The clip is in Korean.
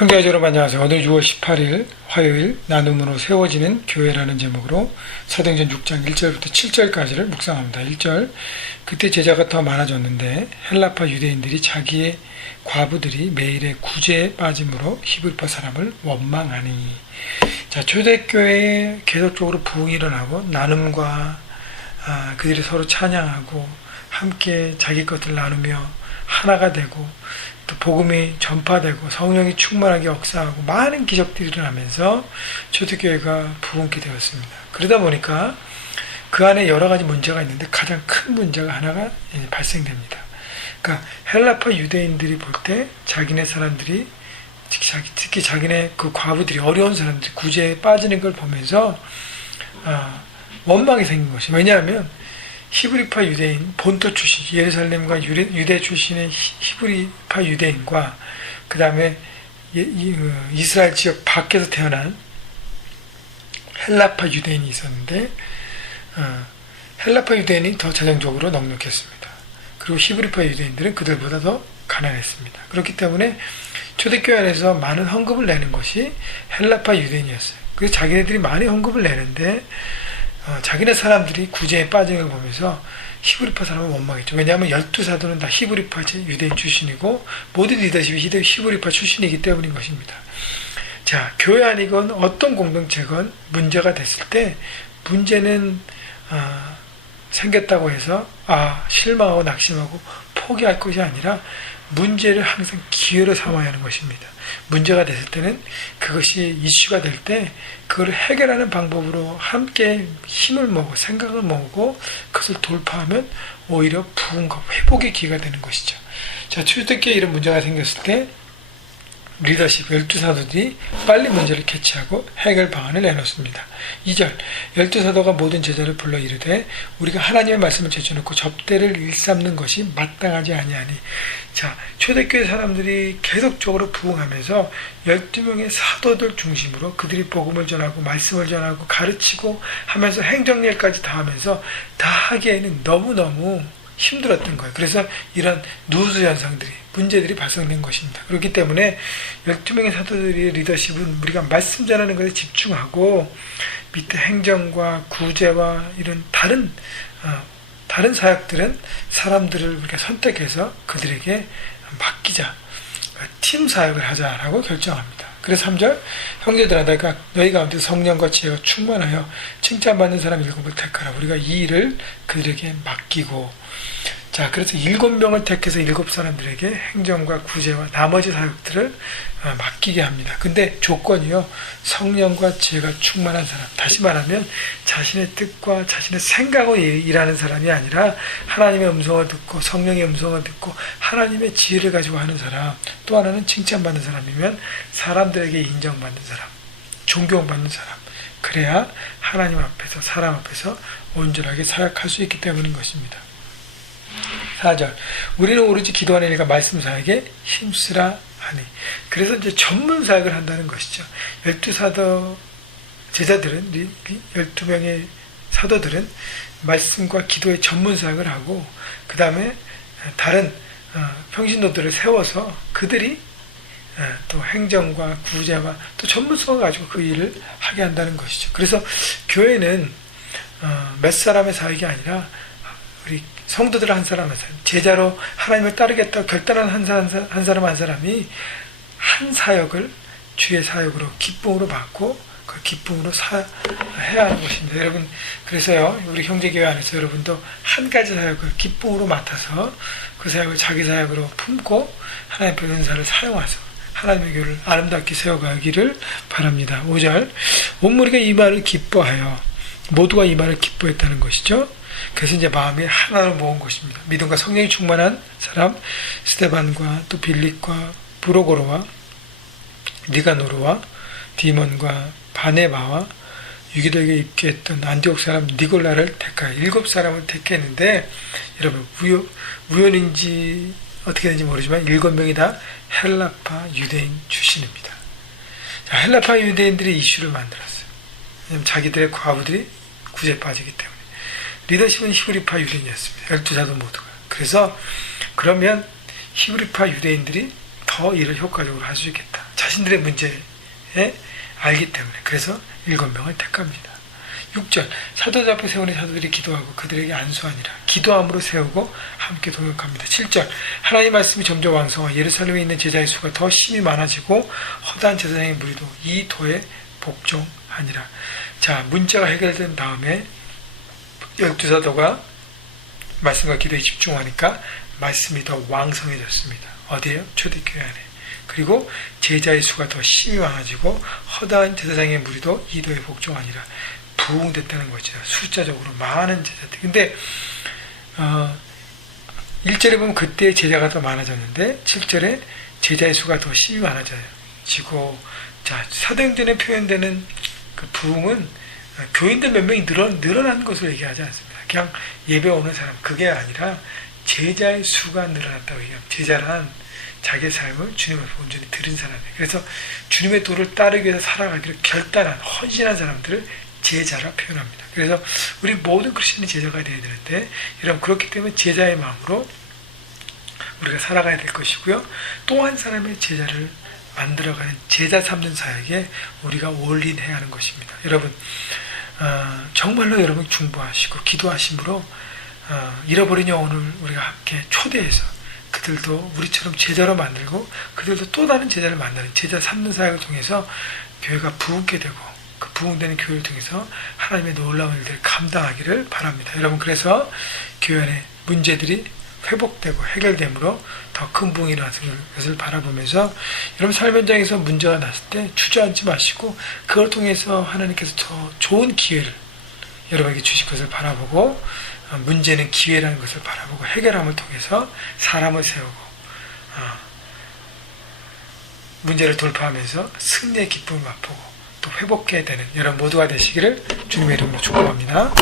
형제와 여러분 안녕하세요. 오늘 6월 18일 화요일 나눔으로 세워지는 교회라는 제목으로 사도행전 6장 1절부터 7절까지를 묵상합니다. 1절, 그때 제자가 더 많아졌는데 헬라파 유대인들이 자기의 과부들이 매일의 구제에 빠짐으로 히브리파 사람을 원망하니. 자, 초대교회에 계속적으로 부흥이 일어나고 나눔과 그들이 서로 찬양하고 함께 자기 것을 나누며 하나가 되고 또 복음이 전파되고 성령이 충만하게 역사하고 많은 기적들이 일어나면서 초대교회가 부흥케 되었습니다. 그러다 보니까 그 안에 여러 가지 문제가 있는데 가장 큰 문제가 하나가 발생됩니다. 그러니까 헬라파 유대인들이 볼 때 자기네 사람들이 특히 자기네 그 과부들이 어려운 사람들이 구제에 빠지는 걸 보면서 원망이 생긴 것이. 왜냐하면 히브리파 유대인 본토 출신 예루살렘과 유대 출신의 히브리파 유대인과 그 다음에 이스라엘 지역 밖에서 태어난 헬라파 유대인이 있었는데 헬라파 유대인이 더 재정적으로 넉넉했습니다. 그리고 히브리파 유대인들은 그들보다 더 가난했습니다. 그렇기 때문에 초대교회 안에서 많은 헌금을 내는 것이 헬라파 유대인이었어요. 그래서 자기네들이 많이 헌금을 내는데 자기네 사람들이 구제에 빠지는 걸 보면서 히브리파 사람은 원망했죠. 왜냐하면 12사도는 다 히브리파 유대인 출신이고 모든 리더십이 히브리파 출신이기 때문인 것입니다. 자, 교회 아니건 어떤 공동체건 문제가 됐을 때 문제는 생겼다고 해서 실망하고 낙심하고 포기할 것이 아니라 문제를 항상 기회로 삼아야 하는 것입니다. 문제가 됐을 때는 그것이 이슈가 될 때 그걸 해결하는 방법으로 함께 힘을 모으고 생각을 모으고 그것을 돌파하면 오히려 부흥과 회복의 기회가 되는 것이죠. 자, 초대교회에 이런 문제가 생겼을 때 리더십 12사도들이 빨리 문제를 캐치하고 해결 방안을 내놓습니다. 2절, 12사도가 모든 제자를 불러 이르되 우리가 하나님의 말씀을 제쳐놓고 접대를 일삼는 것이 마땅하지 아니하니. 자, 초대교회 사람들이 계속적으로 부흥하면서 12명의 사도들 중심으로 그들이 복음을 전하고 말씀을 전하고 가르치고 하면서 행정일까지 다 하면서 다 하기에는 너무너무 힘들었던 거예요. 그래서 이런 누수 현상들이 문제들이 발생된 것입니다. 그렇기 때문에 12명의 사도들의 리더십은 우리가 말씀 전하는 것에 집중하고 밑에 행정과 구제와 이런 다른 사역들은 사람들을 우리가 선택해서 그들에게 맡기자, 팀 사역을 하자라고 결정합니다. 그래서 3절, 형제들아 내가 너희 가운데 성령과 지혜가 충만하여 칭찬받는 사람 7을 택하라. 우리가 이 일을 그들에게 맡기고. 자, 그래서 7명을 택해서 7사람들에게 행정과 구제와 나머지 사역들을 맡기게 합니다. 근데 조건이요, 성령과 지혜가 충만한 사람. 다시 말하면 자신의 뜻과 자신의 생각으로 일하는 사람이 아니라 하나님의 음성을 듣고 성령의 음성을 듣고 하나님의 지혜를 가지고 하는 사람. 또 하나는 칭찬받는 사람이면 사람들에게 인정받는 사람, 존경받는 사람. 그래야 하나님 앞에서 사람 앞에서 온전하게 사역할 수 있기 때문인 것입니다. 4절, 우리는 오로지 기도하는 일과 말씀 사역에 힘쓰라 하니. 그래서 이제 전문 사역을 한다는 것이죠. 12사도 제자들은 12명의 사도들은 말씀과 기도의 전문 사역을 하고 그 다음에 다른 평신도들을 세워서 그들이 또 행정과 구제와 또 전문성을 가지고 그 일을 하게 한다는 것이죠. 그래서 교회는 몇 사람의 사역이 아니라 우리 성도들 한 사람 한 사람, 제자로 하나님을 따르겠다고 결단한 한 사람이 한 사역을 주의 사역으로 기쁨으로 받고 그 기쁨으로 해야 하는 것입니다. 여러분, 그래서요, 우리 형제교회 안에서 여러분도 한 가지 사역을 기쁨으로 맡아서 그 사역을 자기 사역으로 품고 하나님의 은사를 사용해서 하나님의 교회를 아름답게 세워가기를 바랍니다. 5절, 온 무리가 이 말을 기뻐하여 모두가 이 말을 기뻐했다는 것이죠. 그래서 이제 마음이 하나로 모은 것입니다. 믿음과 성령이 충만한 사람 스데반과 또 빌립과 브로고로와 니가노르와 디몬과 바네바와 유기도에게 입게 했던 안디옥 사람 니골라를 택하여 7사람을 택했는데 여러분 우연인지 어떻게 되는지 모르지만 7명이 다 헬라파 유대인 출신입니다. 자, 헬라파 유대인들이 이슈를 만들었어요. 왜냐하면 자기들의 과부들이 구제에 빠지기 때문에. 리더십은 히브리파 유대인이었습니다. 12사도 모두가. 그래서 그러면 히브리파 유대인들이 더 일을 효과적으로 할 수 있겠다. 자신들의 문제에 알기 때문에 그래서 7명을 택합니다. 6절 사도들 앞에 세우니 사도들이 기도하고 그들에게 안수하니라. 기도함으로 세우고 함께 동역합니다. 7절 하나님 말씀이 점점 왕성하 예루살렘에 있는 제자의 수가 더 심히 많아지고 허다한 제사장의 무리도 이 도에 복종하니라. 자, 문제가 해결된 다음에 12사도가 말씀과 기도에 집중하니까 말씀이 더 왕성해졌습니다. 어디에요? 초대교회 안에. 그리고 제자의 수가 더 심히 많아지고 허다한 제사장의 무리도 이 도에 복종하니라. 부흥됐다는 거죠. 숫자적으로 많은 제자들. 근데 1절에 보면 그때 제자가 더 많아졌는데 7절에 제자의 수가 더 심히 많아지고, 자, 사도행전에 표현되는 그 부흥은 교인들 몇 명이 늘어난 것으로 얘기하지 않습니다. 그냥 예배 오는 사람, 그게 아니라 제자의 수가 늘어났다고 얘기합니다. 제자란 자기의 삶을 주님 앞에 온전히 들은 사람이에요. 그래서 주님의 도를 따르기 위해서 살아가기를 결단한 헌신한 사람들을 제자라 표현합니다. 그래서 우리 모든 크리스천이 제자가 되어야 되는데, 여러분 그렇기 때문에 제자의 마음으로 우리가 살아가야 될 것이고요. 또 한 사람의 제자를 만들어가는 제자 삼는 사역에 우리가 올인해야 하는 것입니다. 여러분 정말로 여러분 중보하시고 기도하심으로 잃어버린 영혼을 우리가 함께 초대해서 그들도 우리처럼 제자로 만들고 그들도 또 다른 제자를 만드는 제자 삼는 사역을 통해서 교회가 부흥게 되고 그 부흥되는 교회를 통해서 하나님의 놀라운 일들을 감당하기를 바랍니다. 여러분 그래서 교회 안에 문제들이 회복되고 해결됨으로 더 큰 부흥이 일어나는 것을 바라보면서 여러분 삶 현장에서 문제가 났을 때 주저앉지 마시고 그걸 통해서 하나님께서 더 좋은 기회를 여러분에게 주실 것을 바라보고 문제는 기회라는 것을 바라보고 해결함을 통해서 사람을 세우고 문제를 돌파하면서 승리의 기쁨을 맛보고 또 회복해야 되는 여러분 모두가 되시기를 주님의 이름으로 축복합니다.